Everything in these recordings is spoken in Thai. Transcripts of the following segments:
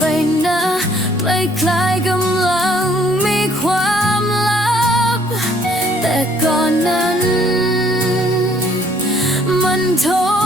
ไปหน้าคล้ายๆกำลังมีความลับ แต่ก่อนนั้น มันทน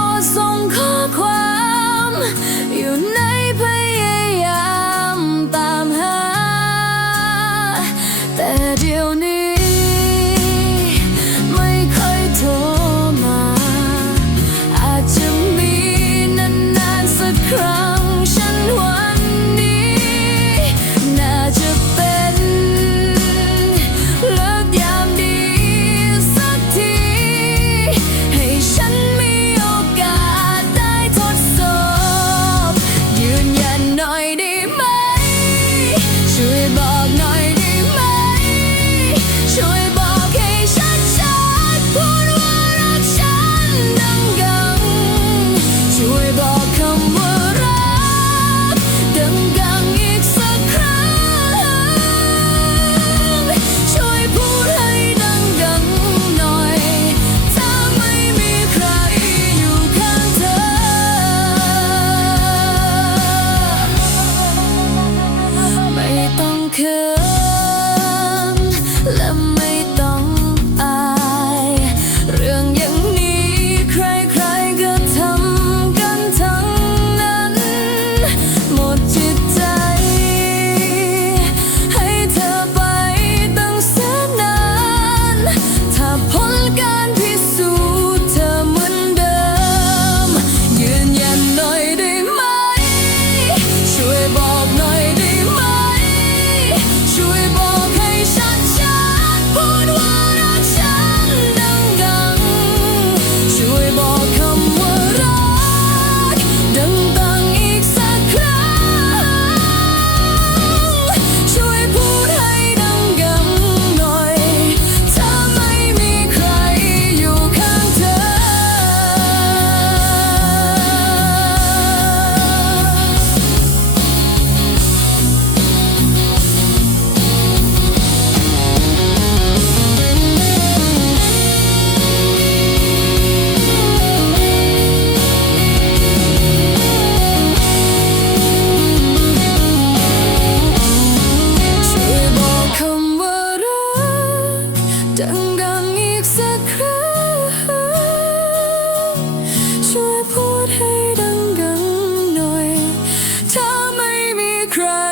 cry.